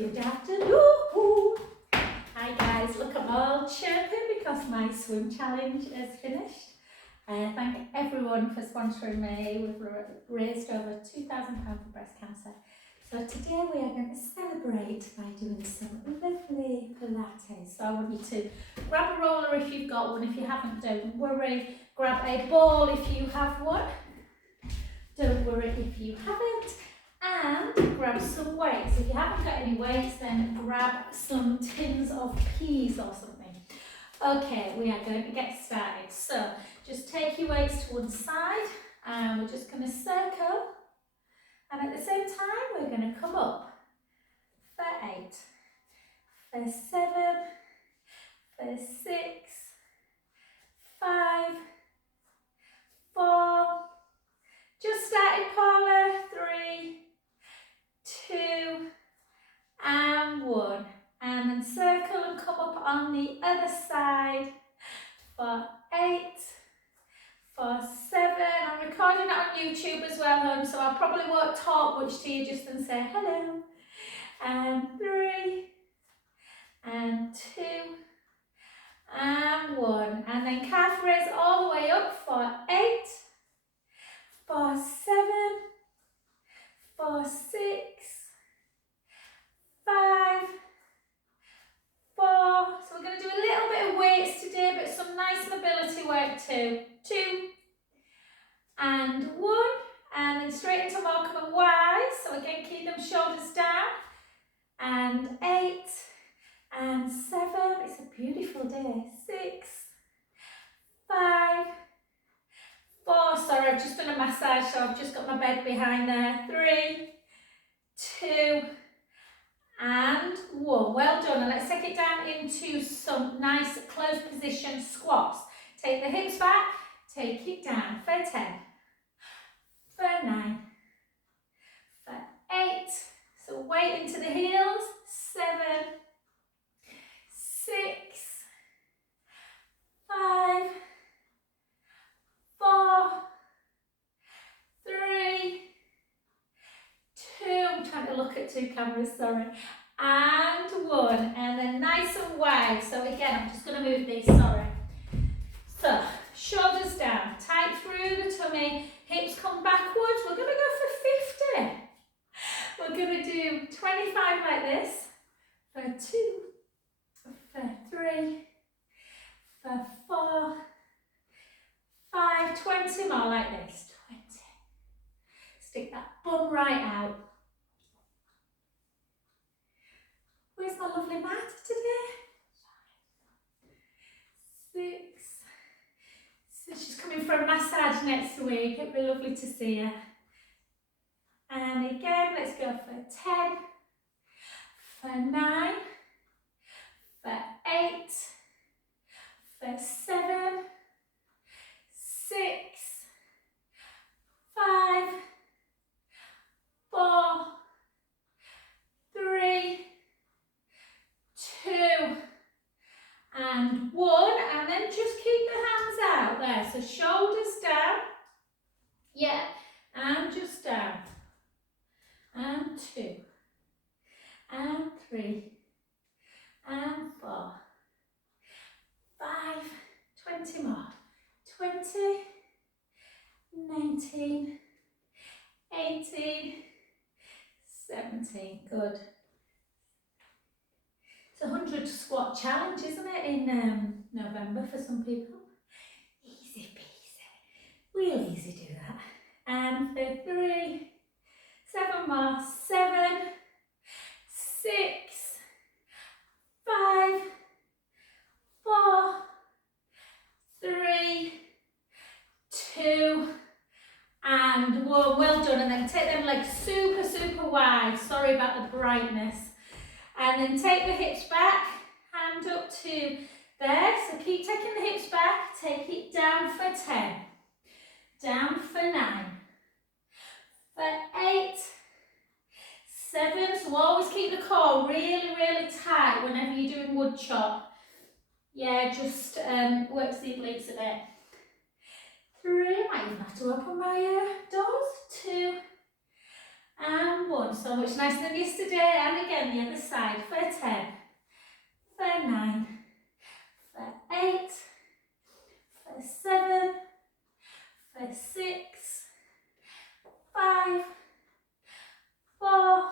Good afternoon. Hi guys, look, I'm all chirping because my swim challenge is finished. Thank everyone for sponsoring me. We've raised over £2,000 for breast cancer. So today we are going to celebrate by doing some lovely Pilates. So I want you to grab a roller if you've got one. If you haven't, don't worry. Grab a ball if you have one. Don't worry if you haven't. And grab some weights. If you haven't got any weights, then grab some tins of peas or something. Okay, we are going to get started. So just take your weights to one side and we're just going to circle. And at the same time, we're going to come up for 8, for 7, for 6, 5, 4, just started Paula, 3, 2, and 1. And then circle and come up on the other side for 8, for 7. I'm recording it on YouTube as well, home, so I probably won't talk much to you, just and say hello. And 3, and 2, and 1. And then calf raise all the way up for 8, for 7, for 6, 5, 4. So we're going to do a little bit of weights today, but some nice mobility work too. 2, and 1. And then straight into Morecambe and Y. So again, keep them shoulders down. And 8, and 7. It's a beautiful day. 6, 5, 4. Sorry, I've just done a massage, so I've just got my bed behind there. 3, 2, and 1. Well done. And let's take it down into some nice closed position squats. Take the hips back, take it down for 10, for 9, for 8. So weight into the heels. 7, 6, 5, 4, 3, 2. I'm trying to look at 2 cameras, sorry. And 1. And then nice and wide. So again, I'm just going to move these, sorry. So, shoulders down, tight through the tummy, hips come backwards. We're going to go for 50. We're going to do 25 like this, for 2, for 3, for 4, 5, 20 more like this, 20. Stick that bum right out. Where's my lovely mat today? 6. So she's coming for a massage next week. It'd be lovely to see her. And again, let's go for 10, for 9, for 8, for 7, 6, 5, 4, 3, 2, and 1. And then just keep the hands out there. So shoulders down. Yeah. And just down. And 2. And 3. And 4. 5. 20 more. 20. 19. 18. 17. Good. It's a 100 squat challenge, isn't it, in November for some people? Easy peasy. We'll easy do that. And for 3, 7 more. 7, 6, 5, 4, 3, 2, and 1. Well done. And then take them legs super, super wide. Sorry about the brightness. And then take the hips back, hand up to there. So keep taking the hips back, take it down for 10, down for 9, for 8, 7. So always keep the core really, really tight whenever you're doing wood chop. Yeah, just works the obliques a bit. 3, I might even have to open my doors. 2, and 1. So much nicer than yesterday. And again, the other side for 10, for 9, for 8, for 7, for 6, 5, 4,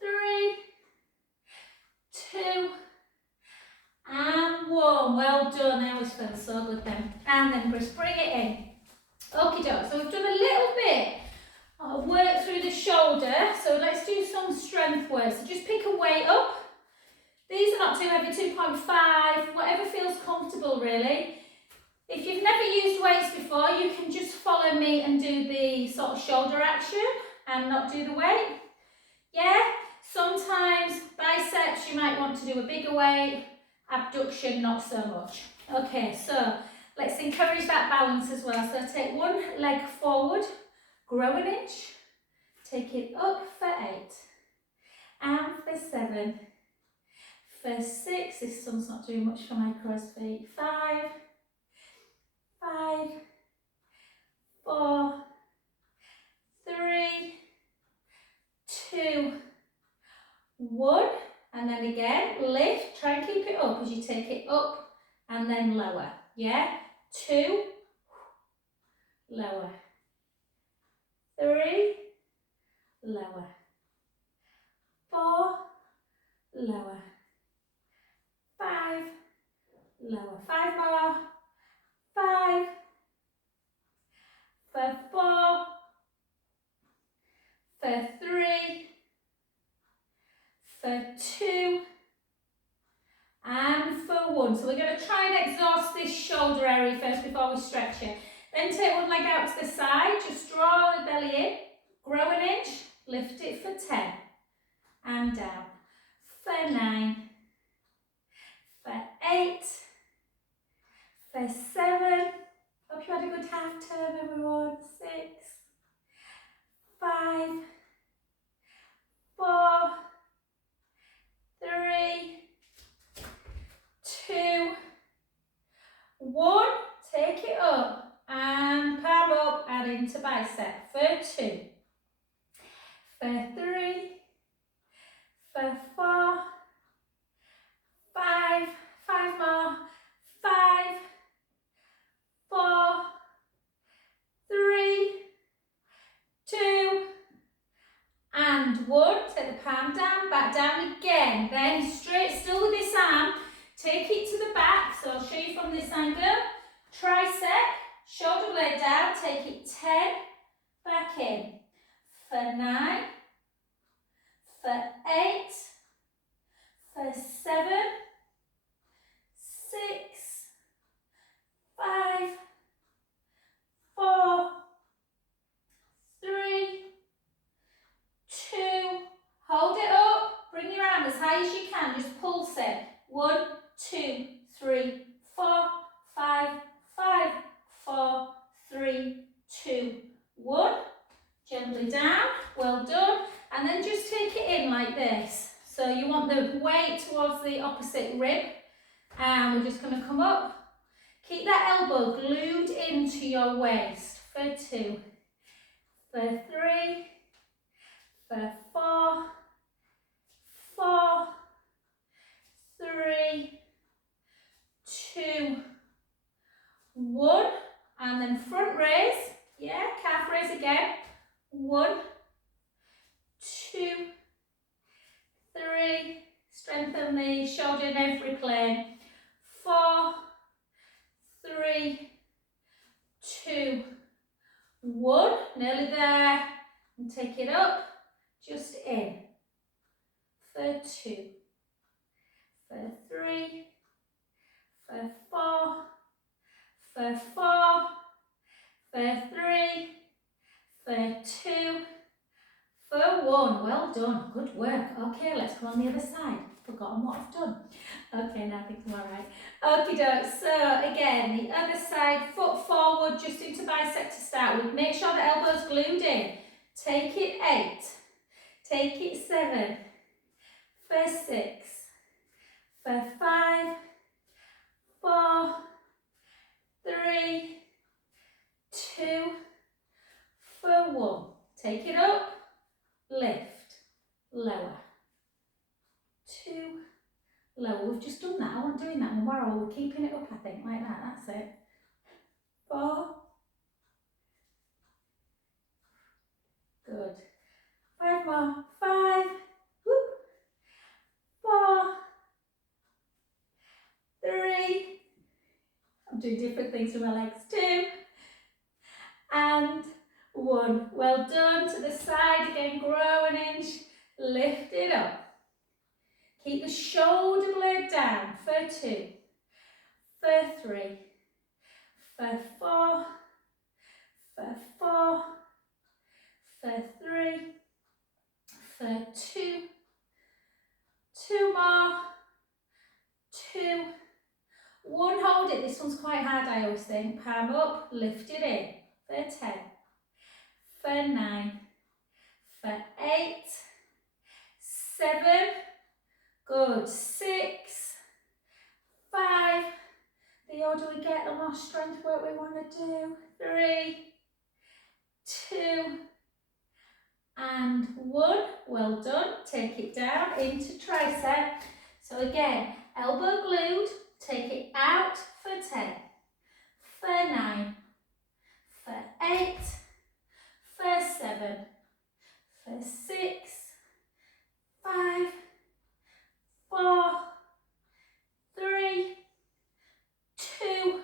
3, 2, and 1. Well done. I always feel so good then. And then just bring it in. Okie doke. So we've done a little bit of work through the shoulder. So let's do some strength work. So just pick a weight up. These are not too heavy, 2.5, whatever feels comfortable really. If you've never used weights before, you can just follow me and do the sort of shoulder action and not do the weight. Yeah? Sometimes biceps, you might want to do a bigger weight. Abduction, not so much. Okay, so let's encourage that balance as well. So take one leg forward, grow an inch, take it up for 8, and for 7, for 6, this sun's not doing much for my crow's feet, 5, 5, 4, 3, 2, 1, and then again, lift, try and keep it up as you take it up and then lower, yeah? 2, lower, 3, lower, 4, lower, 5, lower, 5 more, 5, for 4, for 3, for 2, and for 1. So we're going to try and exhaust this shoulder area first before we stretch it. Then take one leg out to the side, just draw the belly in, grow an inch, lift it for 10, and down, for 9, for 8, for 7, hope you had a good half term everyone, 6, 5, 4, 3, 2, 1, take it up and palm up and into bicep for 2, for 3, for 4, 5, 5 more, 5, 4, 3, 2, and 1. Take the palm down, back down again. Then straight, still with this arm, take it to the back. So I'll show you from this angle. Tricep, shoulder blade down, take it 10, back in. For 9, for 8, for 7, 6, 5, 4, 3, 2, hold it up, bring your arm as high as you can, just pulse it. 1, 2, 3, 4, 5, 5, 4, 3, 2, 1. Gently down, well done. And then just take it in like this. So you want the weight towards the opposite rib. And we're just going to come up. Keep that elbow glued into your waist. For 2, for 3, for 4, 4, 3, 2, 1. And then front raise. Yeah, calf raise again. 1, 2, 3, strengthen the shoulder in every plane. 4, 3, 2, 1, nearly there, and take it up, just in. For 2, for 3, for 4, for 4, for 3, for 2, for 1. Well done, good work. Okay, let's go on the other side. Forgotten what I've done. Okay, now I think I'm alright. Okie doke, so again, the other side, foot forward, just into bicep to start with. Make sure the elbow's glued in. Take it 8, take it 7, for 6, for 5, 4, 3, 2, for 1. take it up, lift, lower, 2, lower. We've just done that. I wasn't doing that one more. We're keeping it up, I think, like that. That's it. 4. Good. 5 more. 5. Whoop. 4. 3. I'm doing different things with my legs. 2. And 1. Well done. To the side again. Grow an inch. Lift it up. Keep the shoulder blade down for 2. For 3. For 4. For 4. For 3. For 2. 2 more. 2. 1, hold it. This one's quite hard, I always think. Palm up, lift it in. For 10. For 9. For 8. 7. Good. 6. 5. The older we get, the more strength work we want to do. 3. 2. And 1. Well done. Take it down into tricep. So again, elbow glued. Take it out for 10. For 9. For 8. For 7. For 6. 5. 4. 3. 2.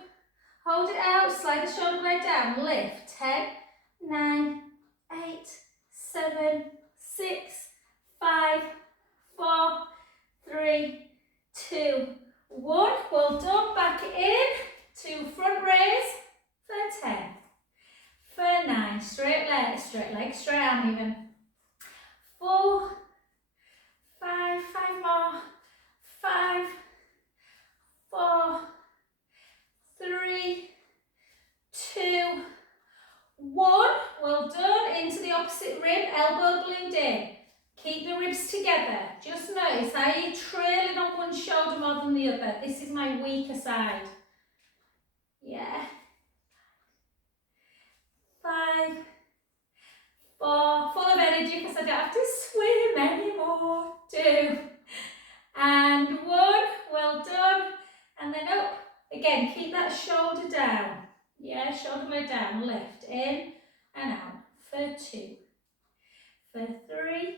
Hold it out. Slide the shoulder blade down. Lift. 10. 9. 8. 7, 6, 5, 4, 3, 2, 1. Well done. Back in to front raise for 10. For 9. Straight leg, straight arm even. 4, 5, 5 more. 5, 4, 3, 2, 1. Well done. Into the opposite rib, elbow glued in. Keep the ribs together. Just notice how you're trailing on one shoulder more than the other. This is my weaker side. Yeah. 5, 4, full of energy because I don't have to swim anymore. 2, and 1. Well done. And then up. Again, keep that shoulder down. Yeah, shoulder blade down. Lift in and out. For 2. For 3.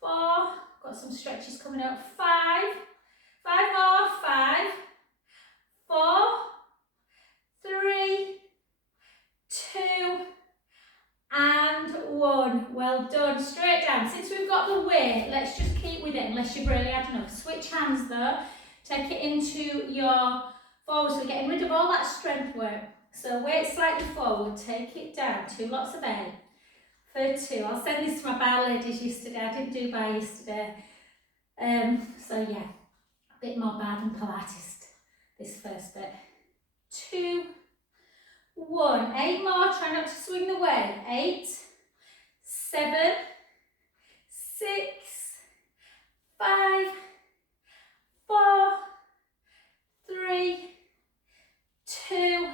4. Got some stretches coming up. 5. 5 more. 5. 4. 3. 2. And 1. Well done. Straight down. Since we've got the weight, let's just keep with it unless you've really had enough. Switch hands though. Take it into your forward. So we're getting rid of all that strength work. So weight slightly forward. Take it down. 2 lots of air. For 2. I'll send this to my bar ladies yesterday. I didn't do bar yesterday. So yeah, a bit more bar than Pilates, this first bit. 2, 1. 8 more. Try not to swing the way. 8, 7, 6, 5, 4, 3, 2,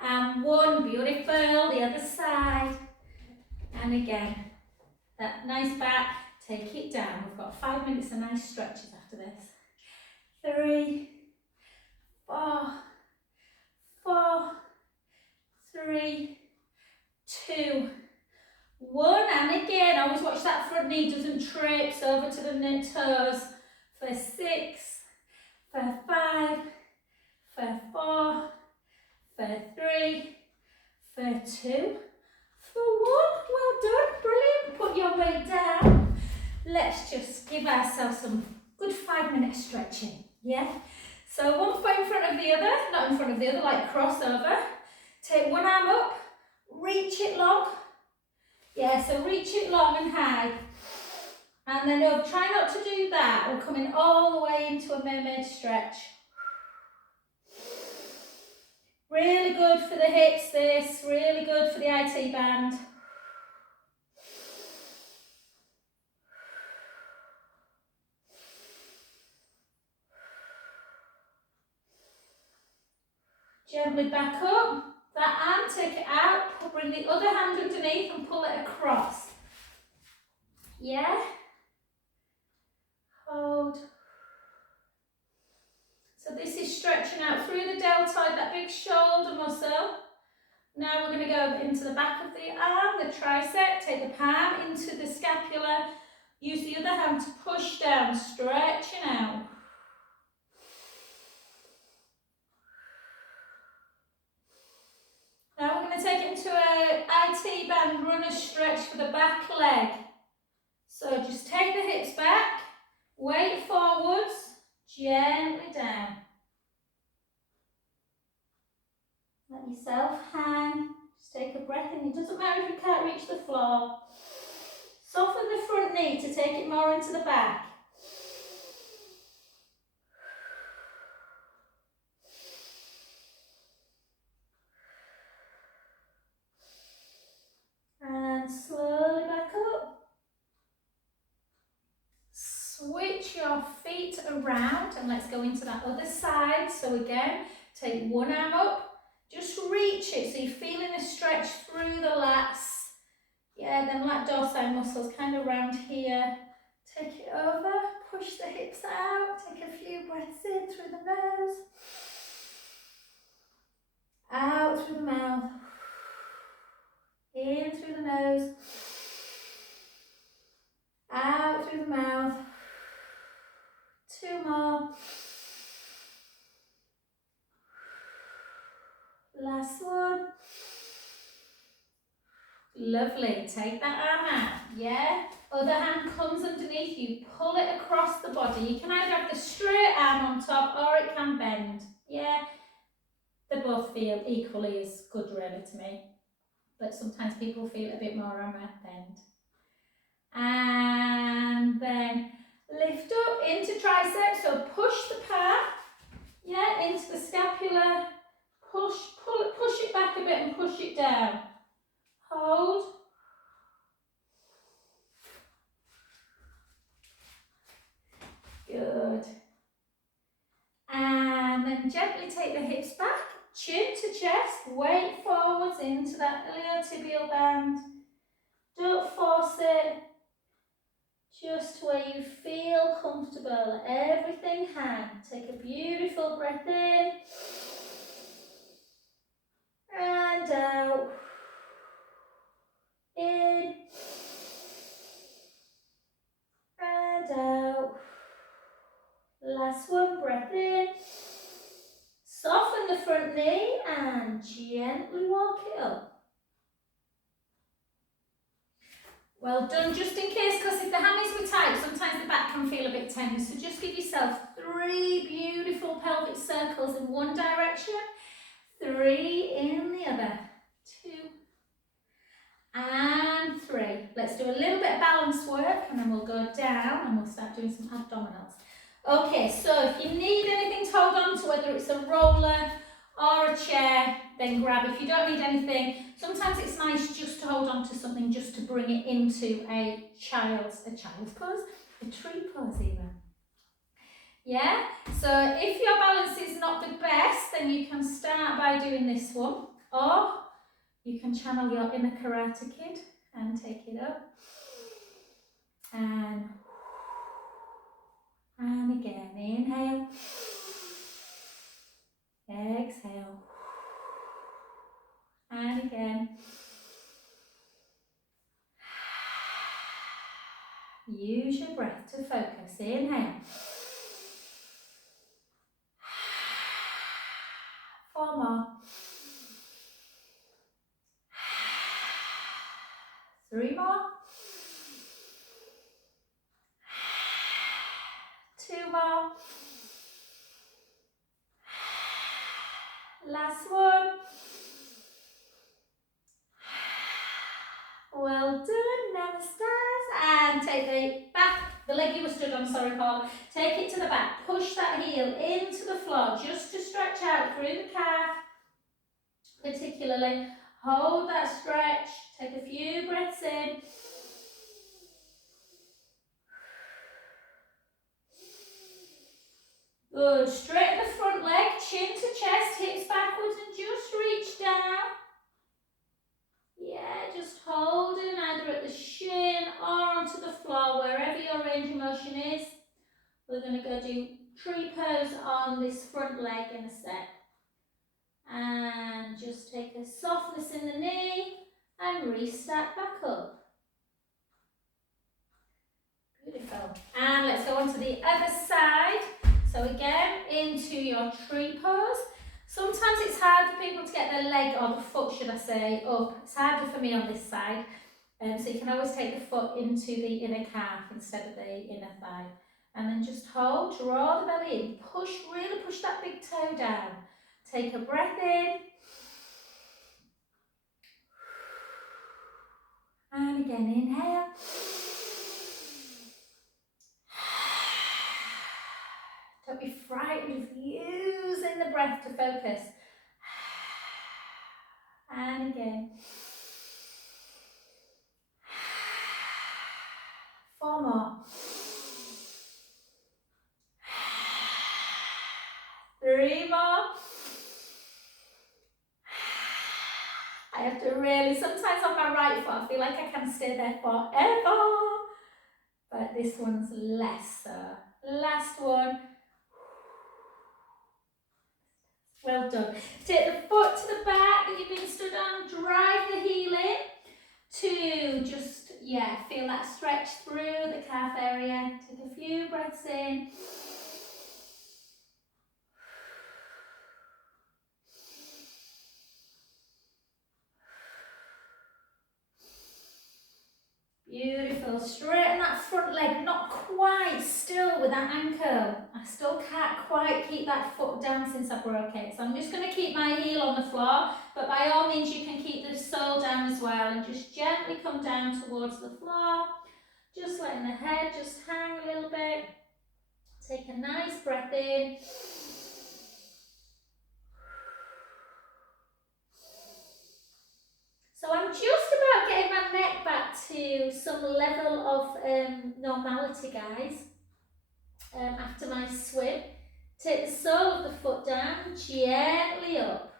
and 1. Beautiful. The other side. And again, that nice back. Take it down. We've got 5 minutes of nice stretches after this. 3, 4, 4, 3, 2, 1. And again, always watch that front knee doesn't traipse over to the toes. For 6, for 5, for 4, for 3, for 2, for 1. Well done. Brilliant. Put your weight down. Let's just give ourselves some good 5 minutes stretching. Yeah. So one foot in front of the other, not in front of the other, like crossover. Take one arm up, reach it long. Yeah, so reach it long and high. And then try not to do that. We're coming all the way into a mermaid stretch. Really good for the hips, this. Really good for the IT band. Gently back up. that arm, take it out, bring the other hand underneath and pull it across. Yeah? Hold. So this is stretching out through the deltoid, that big shoulder muscle. Now we're going to go into the back of the arm, the tricep, take the palm into the scapula, use the other hand to push down, stretching out. Now we're going to take it into a IT band runner stretch for the back leg. So just take the hips back, weight forwards, gently down. Let yourself hang. Just take a breath in. It doesn't matter if you can't reach the floor. Soften the front knee to take it more into the back. And slowly back up. Switch your feet around and let's go into that other side. So again, take one arm up. Just reach it so you're feeling a stretch through the lats. Yeah, them lat dorsi muscles kind of round here. Take it over, push the hips out, take a few breaths in through the nose. Out through the mouth. In through the nose. Out through the mouth. Two more. Last one. Lovely. Take that arm out. Yeah? Other hand comes underneath you. Pull it across the body. You can either have the straight arm on top or it can bend. Yeah? They both feel equally as good really to me. But sometimes people feel a bit more on that bend. And then lift up into tricep. So push the palm. Yeah? Into the scapula. Push it back a bit and push it down. Hold. Good. And then gently take the hips back, chin to chest, weight forwards into that iliotibial band. Don't force it. Just where you feel comfortable. Let everything hang. Take a beautiful breath in. And out. In. And out. Last one, breath in. Soften the front knee and gently walk it up. Well done, just in case, because if the hammies were tight, sometimes the back can feel a bit tense. So just give yourself 3 beautiful pelvic circles in one direction, 3 in the other. 2 and 3. Let's do a little bit of balance work and then we'll go down and we'll start doing some abdominals. Okay, so if you need anything to hold on to, whether it's a roller or a chair, then grab. If you don't need anything, sometimes it's nice just to hold on to something, just to bring it into a child's pose, a tree pose even. Yeah, so if your balance is not the best, then you can start by doing this one, or you can channel your inner Karate Kid and take it up. And again, inhale, exhale, and again. Use your breath to focus. Inhale. 4 more. 3 more. 2 more. Last one. Well done. Namaste. And take the leg you were stood on, sorry Paul. Take it to the back. Push that heel into the floor just to stretch out through the calf. Particularly. Hold that stretch. Take a few breaths in. Good. Straighten the front leg, chin to chest, hips backwards and just reach down. range of motion is. We're going to go do tree pose on this front leg in a sec. And just take a softness in the knee and restack back up. Beautiful. And let's go on to the other side. So again, into your tree pose. Sometimes it's hard for people to get their leg, or the foot should I say, up. It's harder for me on this side. So you can always take the foot into the inner calf instead of the inner thigh. And then just hold, draw the belly in, push, really push that big toe down. Take a breath in. And again, inhale. Don't be frightened of using the breath to focus. And again. 4 more. 3 more. I have to really, sometimes on my right foot, I feel like I can stay there forever. But this one's less so. Last one. Well done. Take the foot to the back that you've been stood on, drive the heel in to just, feel that stretch through the calf area. Take a few breaths in. Beautiful. Straighten that front leg, not quite still with that ankle. I still can't quite keep that foot down since I broke it. So I'm just going to keep my heel on the floor, but by all means you can keep the sole down as well and just gently come down towards the floor. Just letting the head just hang a little bit. Take a nice breath in. So I'm just about getting my neck back to some level of normality, guys. After my swim, take the sole of the foot down, gently up.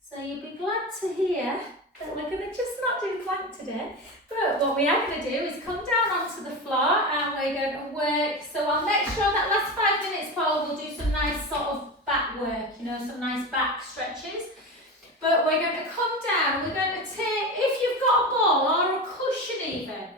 So you'll be glad to hear that we're going to just not do plank today, but what we are going to do is come down onto the floor and we're going to work. So I'll make sure that last 5 minutes, Paul, we'll do some nice sort of back work, some nice back stretches. But we're going to come down, we're going to take, if you've got a ball or a cushion even,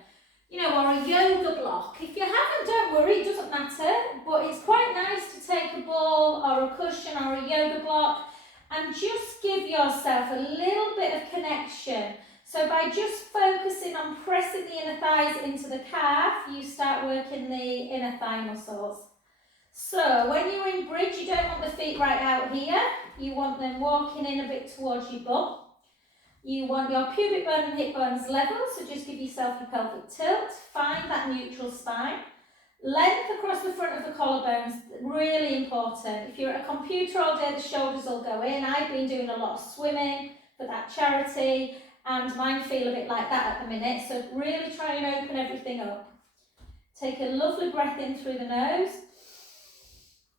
or a yoga block. If you haven't, don't worry, it doesn't matter, but it's quite nice to take a ball or a cushion or a yoga block and just give yourself a little bit of connection. So by just focusing on pressing the inner thighs into the calf, you start working the inner thigh muscles. So when you're in bridge, you don't want the feet right out here. You want them walking in a bit towards your bum. You want your pubic bone and hip bones level, so just give yourself your pelvic tilt. Find that neutral spine. Length across the front of the collarbones, really important. If you're at a computer all day, the shoulders will go in. I've been doing a lot of swimming for that charity, and mine feel a bit like that at the minute, so really try and open everything up. Take a lovely breath in through the nose.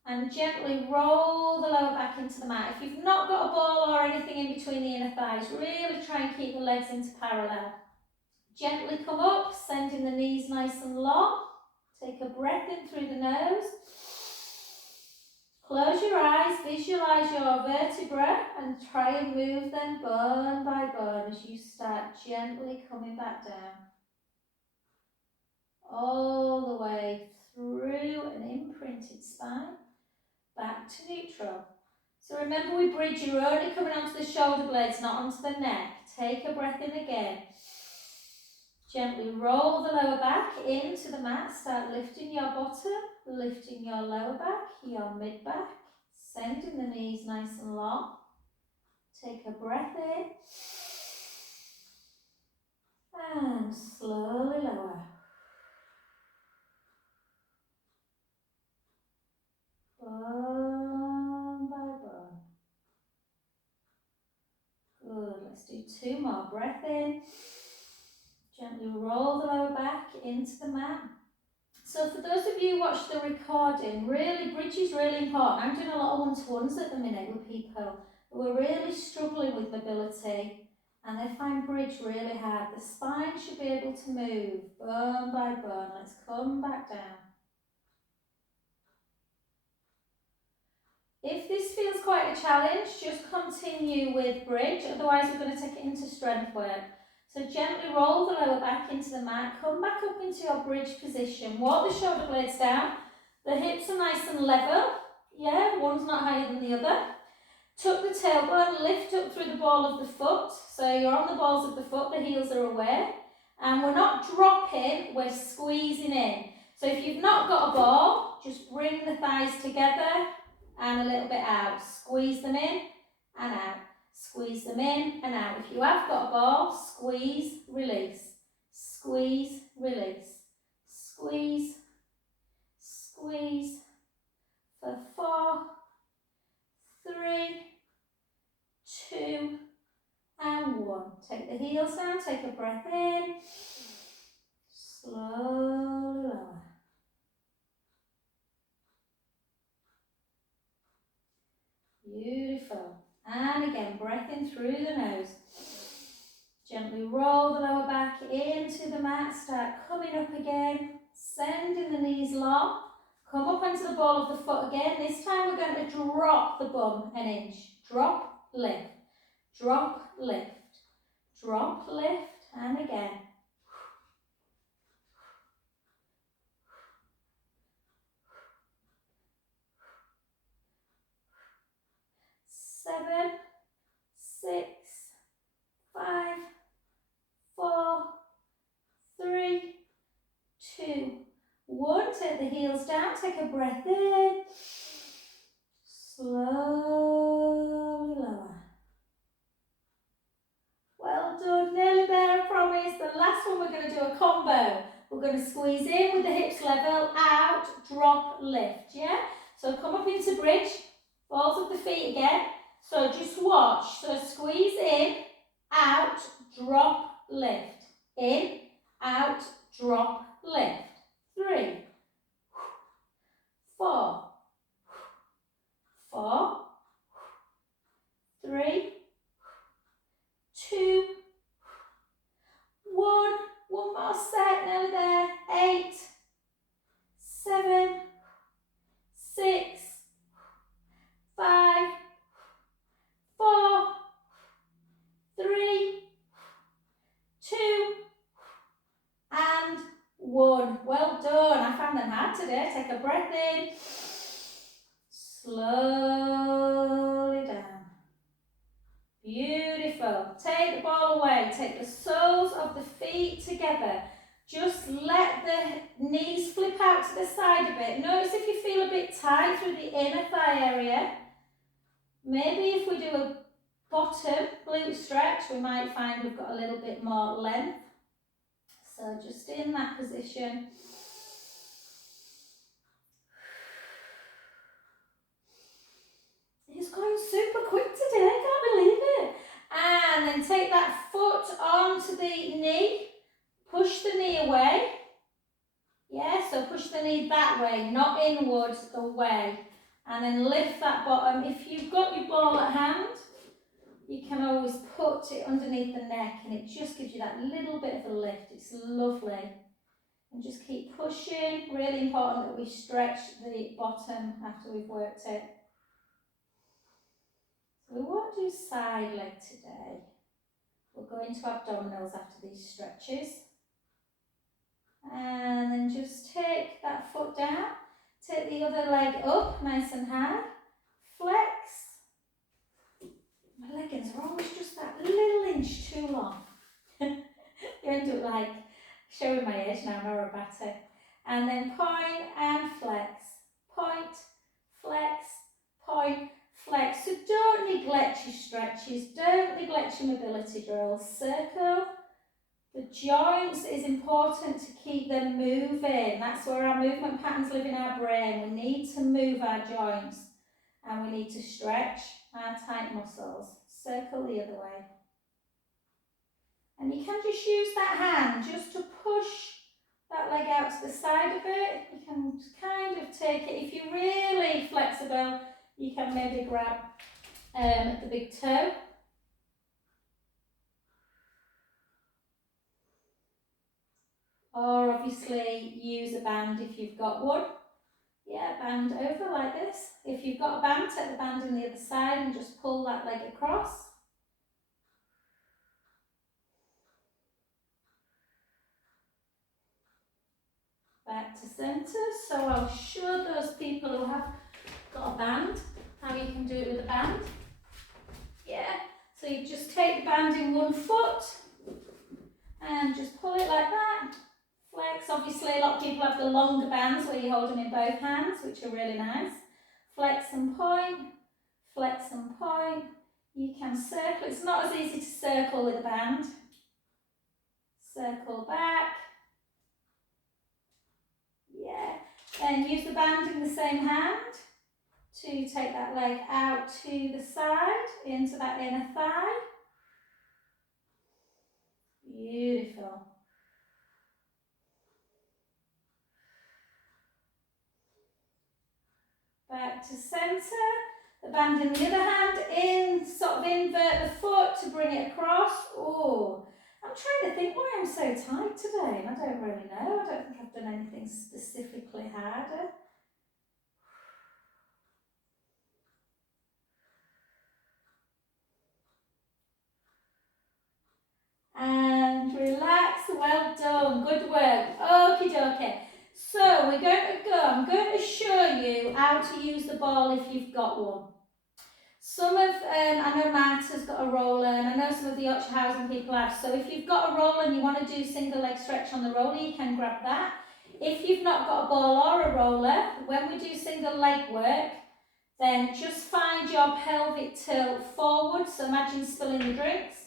And gently roll the lower back into the mat. If you've not got a ball or anything in between the inner thighs, really try and keep the legs into parallel. Gently come up, sending the knees nice and long. Take a breath in through the nose. Close your eyes, visualise your vertebra and try and move them bone by bone as you start gently coming back down. All the way through an imprinted spine. Back to neutral. So remember, we bridge, you're only coming onto the shoulder blades, not onto the neck. Take a breath in again. Gently roll the lower back into the mat. Start lifting your bottom, lifting your lower back, your mid back, sending the knees nice and long. Take a breath in. And slowly lower. Bone by bone. Good, let's do 2 more. Breath in. Gently roll the lower back into the mat. So for those of you who watch the recording, really, bridge is really important. I'm doing a lot of one-to-ones at the minute with people who are really struggling with mobility And I find bridge really hard. The spine should be able to move bone by bone. Let's come back down. If this feels quite a challenge, just continue with bridge, otherwise we're going to take it into strength work. So gently roll the lower back into the mat, come back up into your bridge position, walk the shoulder blades down, the hips are nice and level, yeah, one's not higher than the other. Tuck the tailbone, lift up through the ball of the foot, so you're on the balls of the foot, the heels are away, and we're not dropping, we're squeezing in. So if you've not got a ball, just bring the thighs together, and a little bit out. Squeeze them in and out. Squeeze them in and out. If you have got a ball, squeeze, release. Squeeze, release. Squeeze, squeeze. For 4, 3, 2, and 1. Take the heels down, take a breath in. Slowly lower. Beautiful. And again, breath in through the nose. Gently roll the lower back into the mat. Start coming up again. Sending the knees long. Come up onto the ball of the foot again. This time we're going to drop the bum an inch. Drop, lift. Drop, lift. Drop, lift. And again. 7, 6, 5, 4, 3, 2, 1. Take the heels down, take a breath in. Slowly lower. Well done, nearly there, I promise. The last one we're going to do a combo. We're going to squeeze in with the hips level, out, drop, lift, yeah? So come up into bridge, balls of the feet again. So just watch. So squeeze in, out, drop, lift. In, out, drop, lift. 3, 4, 4, 3, 2, 1. One more set, nearly there. 8, 7, 6, 5, 4, 3, 2, and 1. Well done. I found them hard today. Take a breath in. Slowly down. Beautiful. Take the ball away. Take the soles of the feet together. Just let the knees flip out to the side a bit. Notice if you feel a bit tight through the inner thigh area. Maybe if we do a bottom glute stretch, we might find we've got a little bit more length. So just in that position. It's going super quick today, I can't believe it. And then take that foot onto the knee, push the knee away. Yeah, so push the knee that way, not inwards, away. And then lift that bottom. If you've got your ball at hand, you can always put it underneath the neck and it just gives you that little bit of a lift. It's lovely. And just keep pushing. Really important that we stretch the bottom after we've worked it. So we won't do side leg today. We'll go into abdominals after these stretches. And then just take that foot down. Take the other leg up, nice and high. Flex. My leggings are always just that little inch too long. You end up like showing my age now, I'm aerobatic. And then point and flex. Point, flex, point, flex. So don't neglect your stretches, don't neglect your mobility drills. Circle. The joints is important to keep them moving. That's where our movement patterns live in our brain. We need to move our joints and we need to stretch our tight muscles. Circle the other way. And you can just use that hand just to push that leg out to the side a bit. You can kind of take it. If you're really flexible, you can maybe grab the big toe. Or obviously use a band if you've got one. Yeah, band over like this. If you've got a band, take the band on the other side and just pull that leg across. Back to centre. So I'll show those people who have got a band how you can do it with a band. Yeah, so you just take the band in one foot and just pull it like that. Flex. Obviously a lot of people have the longer bands where you hold them in both hands, which are really nice. Flex and point, flex and point. You can circle. It's not as easy to circle with a band. Circle back. Yeah. Then use the band in the same hand to take that leg out to the side, into that inner thigh. Beautiful. Back to centre. The band in the other hand, in, sort of invert the foot to bring it across. Oh, I'm trying to think why I'm so tight today, and I don't really know. I don't think I've done anything specifically harder. And relax, well done, good work. Okie dokie. So we're going to go, I'm going to show you how to use the ball if you've got one. Some of, I know Matt has got a roller, and I know some of the Oxhausen people have. So if you've got a roller and you want to do single leg stretch on the roller, you can grab that. If you've not got a ball or a roller, when we do single leg work, then just find your pelvic tilt forward. So imagine spilling the drinks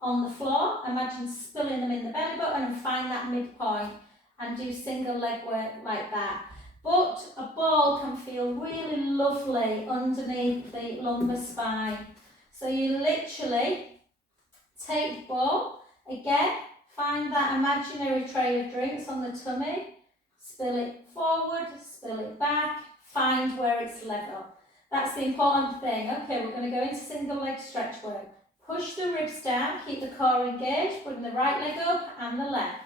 on the floor. Imagine spilling them in the belly button and find that midpoint and do single leg work like that. But a ball can feel really lovely underneath the lumbar spine. So you literally take the ball, again, find that imaginary tray of drinks on the tummy, spill it forward, spill it back, find where it's level. That's the important thing. Okay, we're going to go into single leg stretch work. Push the ribs down, keep the core engaged, bring the right leg up and the left.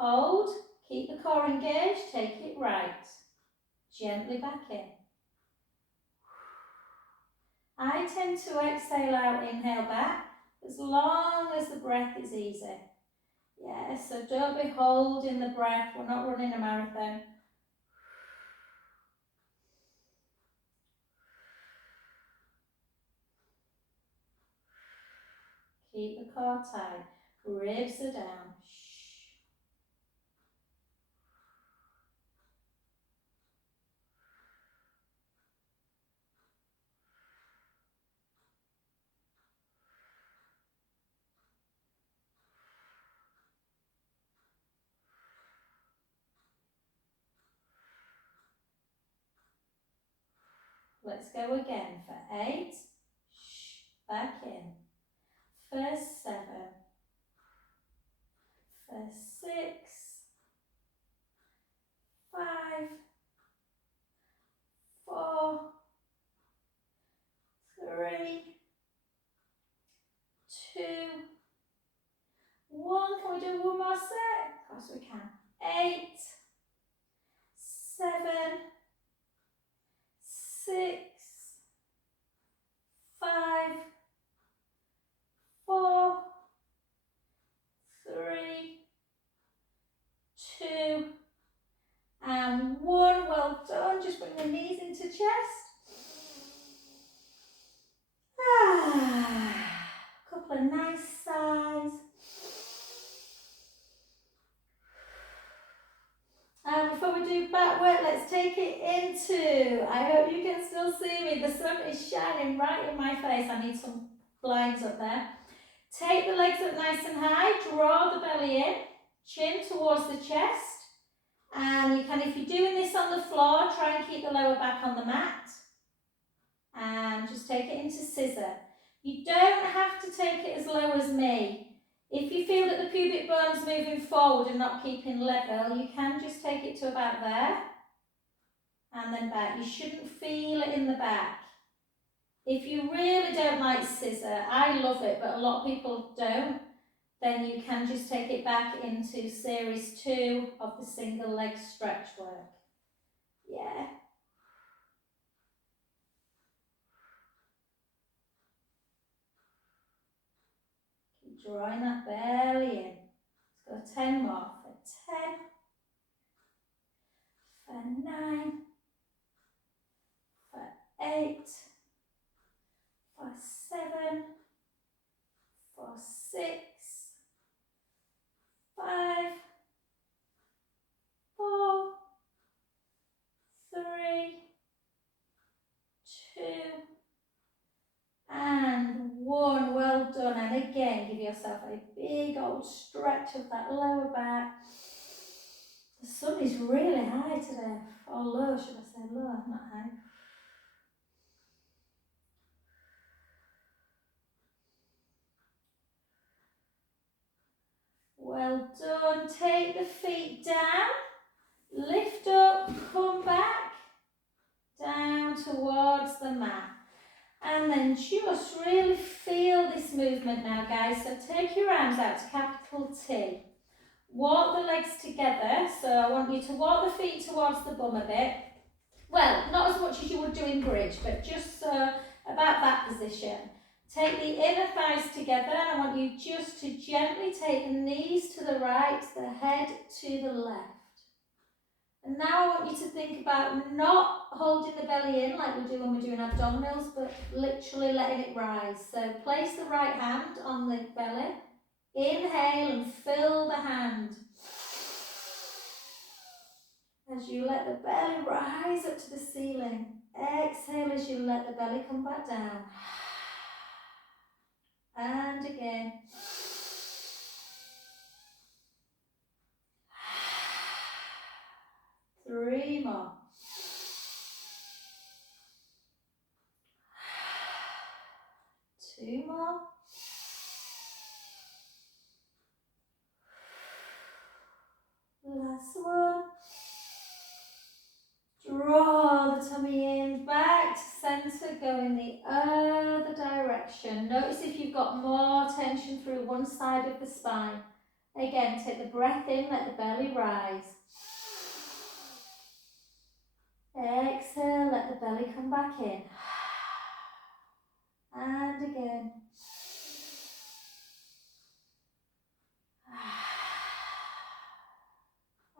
Hold, keep the core engaged, take it right. Gently back in. I tend to exhale out, inhale back, as long as the breath is easy. Yeah, so don't be holding the breath, we're not running a marathon. Keep the core tight, ribs are down. Let's go again for 8, back in, for 7, for 6, 5, 4, 3, 2, 1. Can we do one more set? Of course we can. 8, 7, 6, 5, 4, 3, 2, and 1. Well done. Just bring the knees into chest. A couple of nice sighs. And before we do back work, let's take it into, I hope you can still see me, the sun is shining right in my face. I need some blinds up there. Take the legs up nice and high, draw the belly in, chin towards the chest. And you can, if you're doing this on the floor, try and keep the lower back on the mat. And just take it into scissor. You don't have to take it as low as me. If you feel that the pubic bone's moving forward and not keeping level, you can just take it to about there and then back. You shouldn't feel it in the back. If you really don't like scissor, I love it, but a lot of people don't. then you can just take it back into series 2 of the single leg stretch work. Yeah. Keep drawing that belly in. Let's go 10 more. For 10, for 9, for 8, for 7, for 6, 5, 4, 3, 2, and 1. Well done. And again, give yourself a big old stretch of that lower back. The sun is really high today, or low, should I say low, not high. Well done. Take the feet down, lift up, come back, down towards the mat. And then just really feel this movement now, guys. So take your arms out to capital T. Walk the legs together. So I want you to walk the feet towards the bum a bit. Well, not as much as you would do in bridge, but just about that position. Take the inner thighs together, and I want you just to gently take the knees to the right, the head to the left. And now I want you to think about not holding the belly in like we do when we're doing abdominals, but literally letting it rise. So place the right hand on the belly. Inhale and fill the hand. As you let the belly rise up to the ceiling. Exhale as you let the belly come back down. And again. Three more. Two more. Last one. Draw the tummy in, back to centre, go in the other direction. Notice if you've got more tension through one side of the spine. Again, take the breath in, let the belly rise. Exhale, let the belly come back in. And again.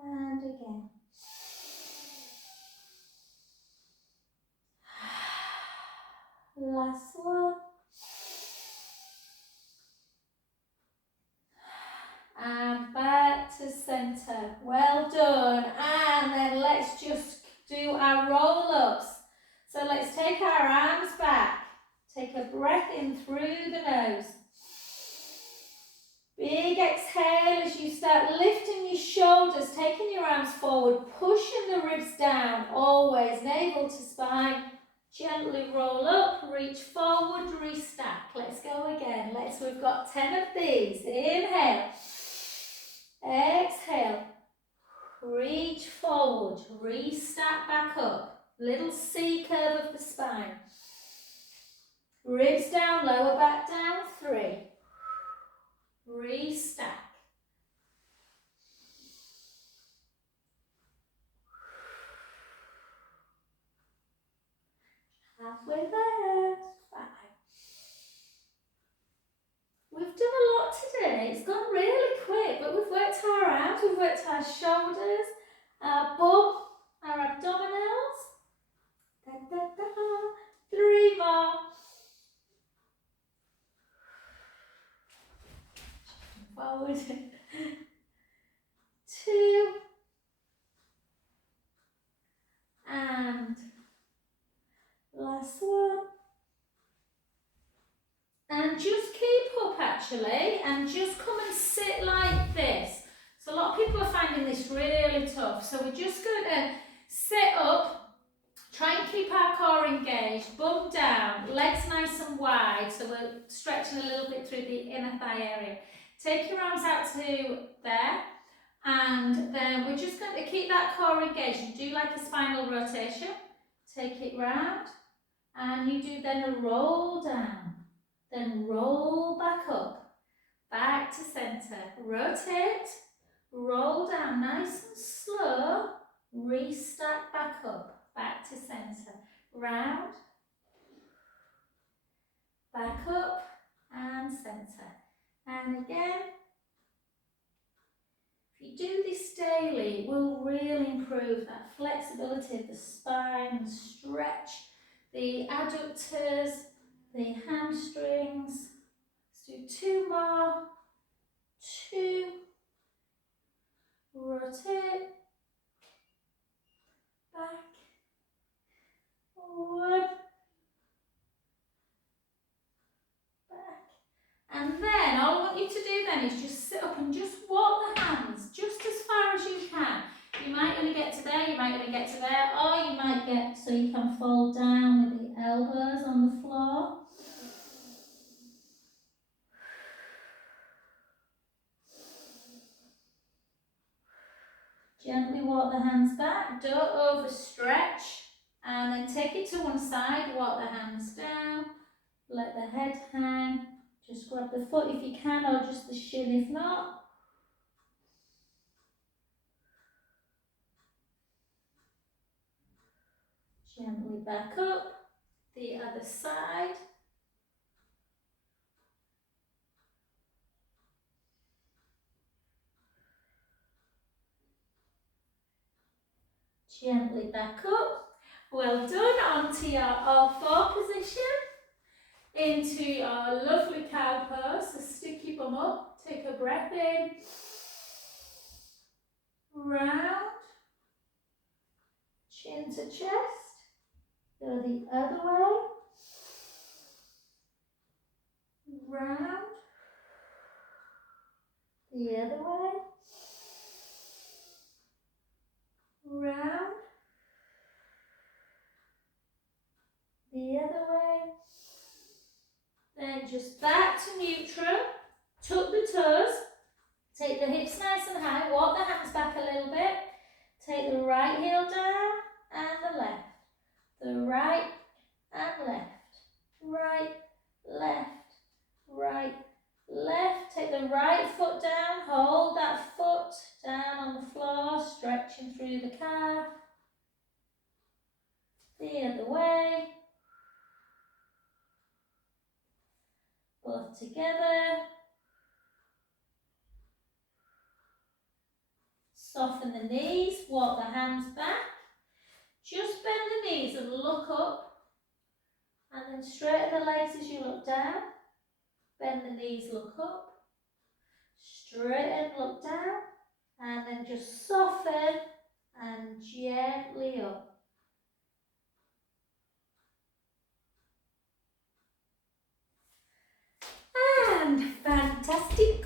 And again. Last one. And back to centre. Well done. And then let's just do our roll-ups. So let's take our arms back. Take a breath in through the nose. Big exhale as you start lifting your shoulders, taking your arms forward, pushing the ribs down, always navel to spine. Gently roll up, reach forward, restack. Let's go again. We've got 10 of these. Inhale. Exhale. Reach forward, restack back up. Little C curve of the spine. Ribs down, lower back down. 3. Restack. Halfway there. 5. We've done a lot today. It's gone really quick, but we've worked our arms, we've worked our shoulders, our bum, our abdominals. Da, da, da. 3 more. Forward. 2. And last one. And just keep up actually, and just come and sit like this. So a lot of people are finding this really tough. So we're just going to sit up, try and keep our core engaged, bum down, legs nice and wide. So we're stretching a little bit through the inner thigh area. Take your arms out to there, and then we're just going to keep that core engaged and do like a spinal rotation. Take it round, and you do then a roll down. Then roll back up. back to centre, rotate, roll down nice and slow, restack back up, back to centre, round, back up and centre. And again, if you do this daily, it will really improve that flexibility of the spine and stretch the adductors, the hamstrings. Let's do 2 more. 2, rotate, back, 1, back. And then all I want you to do then is just sit up and just walk the hands just as far as you can. You might only get to there, you might only get to there, or you might get so you can fall down with the elbows on the floor. Gently walk the hands back, don't overstretch, and then take it to one side, walk the hands down, let the head hang, just grab the foot if you can, or just the shin if not. Gently back up, the other side. Gently back up. Well done, onto your all-4 position. Into your lovely cow pose, so stick your bum up, take a breath in, round, chin to chest, go the other way, round, the other way, round, the other way, then just back to neutral, tuck the toes, take the hips nice and high, walk the hands back a little bit, take the right heel down and the left, the right and left, right, left, right, left, take the right foot down, hold that foot down on the floor, stretching through the calf, the other way, both together, soften the knees, walk the hands back, just bend the knees and look up, and then straighten the legs as you look down, bend the knees, look up, straighten, look down, and then just soften and gently up. And fantastic